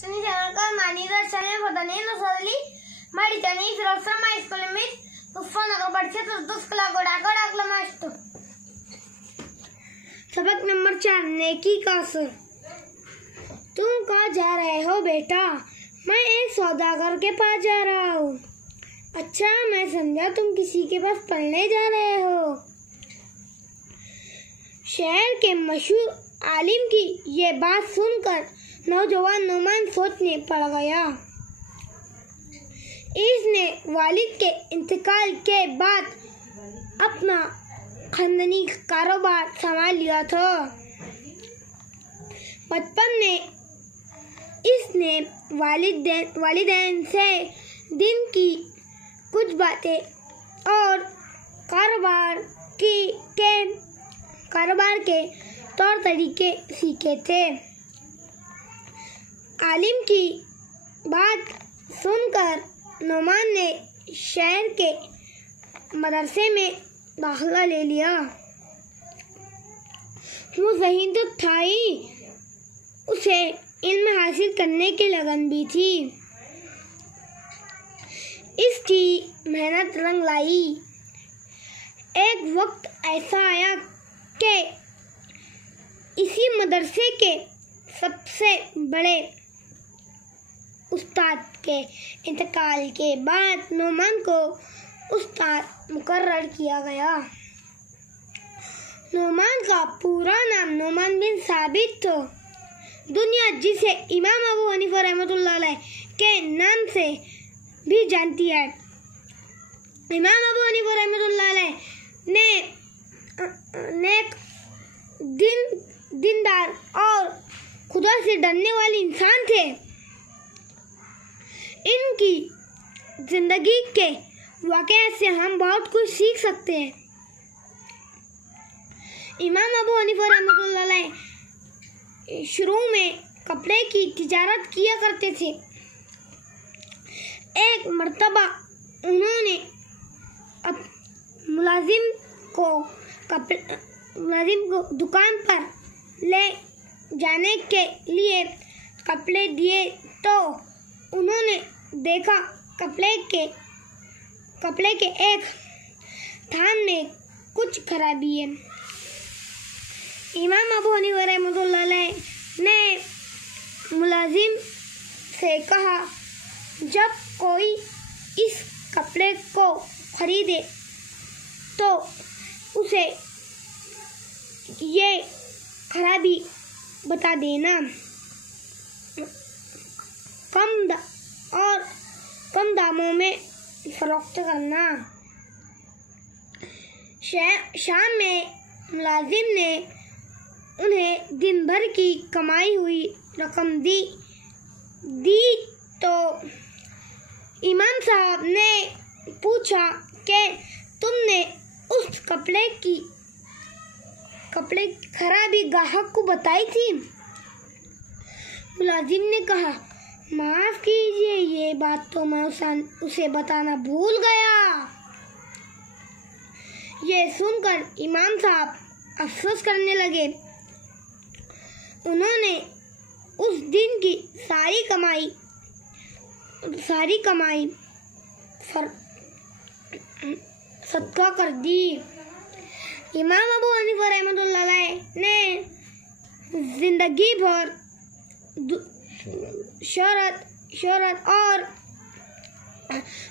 Chani Chanaka, Manira Chane for the name of Sally, Madi Chani, Rosama School Miss, Tufana Barchet, Tuskala Godagoda Glamasto. सबक number 4 नेकी का असर। तुम कहाँ जा रहे हो बेटा? मैं एक सौदागर के पास जा रहा हूँ। अच्छा, मैं समझा तुम किसी के पास पढ़ने जा रहे हो। शहर के मशहूर आलिम की ये बात सुनकर नौजवान नुमान सोचने पड़ गया। इसने वालिद के इंतकाल के बाद अपना खानदानी कारोबार संभाल लिया था। बचपन में इसने वालिदैन से दिन की कुछ बातें और कारोबार के तौर तरीके सीखे थे। आलिम की बात सुनकर नुमान ने शहर के मदरसे में दाखिला ले लिया। वो ज़हीन तो था ही, उसे इल्म हासिल करने की लगन भी थी। इसकी मेहनत रंग लाई। एक वक्त ऐसा आया कि इसी मदरसे के सबसे बड़े उस्ताद के इंतकाल के बाद नुमान को उस्ताद मुकर्रर किया गया। नुमान का पूरा नाम नुमान बिन साबित था। दुनिया जिसे इमाम अबू हनीफा रहमतुल्लाह अलैह के नाम से भी जानती है। इमाम अबू हनीफा रहमतुल्लाह अलैह नेक दीनदार और खुदा से डरने वाले इंसान थे। इनकी जिंदगी के वाक़या से हम बहुत कुछ सीख सकते हैं। इमाम अबू हनीफा रहमतुल्लाह अलैह शुरू में कपड़े की तिजारत किया करते थे। एक मर्तबा उन्होंने मुलाजिम को दुकान पर ले जाने के लिए कपड़े दिए तो उन्होंने देखा कपड़े के एक थान में कुछ खराबी है। इमाम अबू हनीफा रहमतुल्लाह अलैह ने मुलाजिम से कहा, जब कोई इस कपड़े को खरीदे तो उसे ये खराबी बता देना, कम दामों में फरोख्त करना। शाम में मुलाजिम ने उन्हें दिन भर की कमाई हुई रकम दी तो इमाम साहब ने पूछा कि तुमने उस कपड़े की खराबी ग्राहक को बताई थी? मुलाजिम ने कहा, माफ कीजिए, ये बात तो मैं उसे बताना भूल गया। ये सुनकर इमाम साहब अफसोस करने लगे। उन्होंने उस दिन की सारी कमाई सदका कर दी। इमाम अबू हनीफा रहमतुल्लाह अलैह ने जिंदगी भर शोहरत और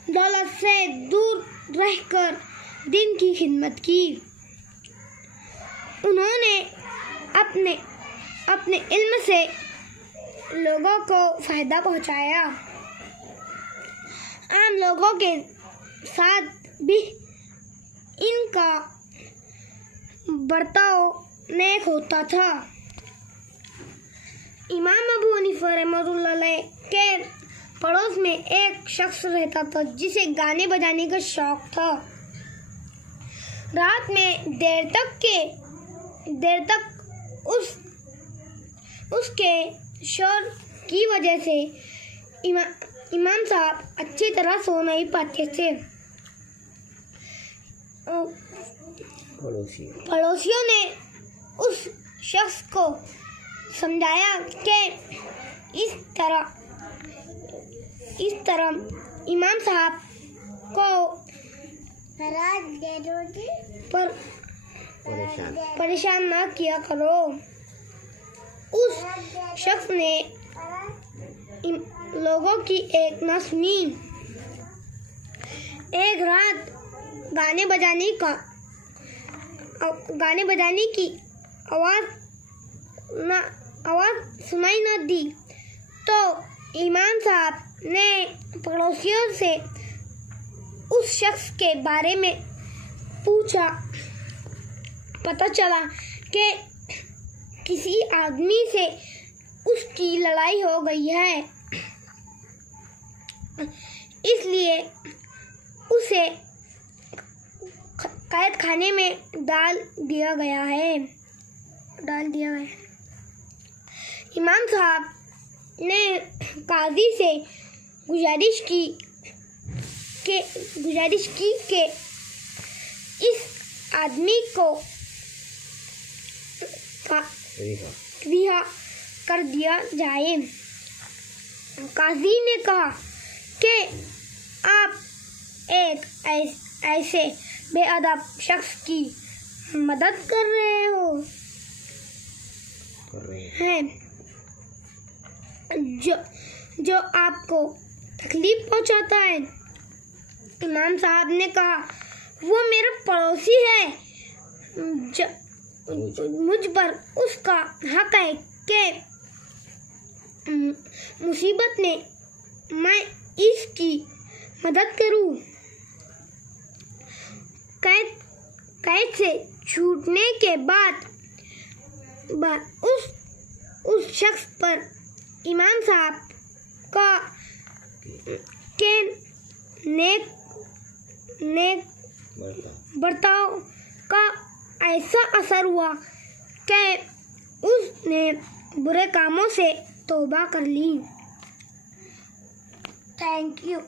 दौलत से दूर रहकर दिन की खिदमत की। उन्होंने अपने इल्म से लोगों को फायदा पहुंचाया। आम लोगों के साथ भी इनका बर्ताव नेक होता था। इमाम अबू हनीफा रहमतुल्लाह अलैह के पड़ोस में एक शख्स रहता था जिसे गाने बजाने का शौक था। रात में देर तक उसके शोर की वजह से इमाम साहब अच्छी तरह सो नहीं पाते थे। पड़ोसियों ने उस शख्स को समझाया कि इस तरह इस तरह इमाम साहब को परेशान ना किया करो। उस शख्स ने लोगों की एक न सुनी। एक रात गाने बजाने की आवाज सुनाई न दी तो इमाम साहब ने पड़ोसियों से उस शख्स के बारे में पूछा। पता चला कि किसी आदमी से उसकी लड़ाई हो गई है, इसलिए उसे कैद खाने में डाल दिया गया है। इमाम साहब ने काजी से गुजारिश की कि इस आदमी को रिहा कर दिया जाए। काजी ने कहा कि आप एक ऐसे बेअदब शख्स की मदद कर रहे हैं जो आपको तकलीफ पहुंचाता है। इमाम साहब ने कहा, वो मेरा पड़ोसी है, मुझ पर उसका हक है कि मुसीबत में मैं इसकी मदद करूं। कैद से छूटने के बाद उस शख्स पर इमाम साहब का नेक बर्ताव का ऐसा असर हुआ कि उसने बुरे कामों से तौबा कर ली। Thank you.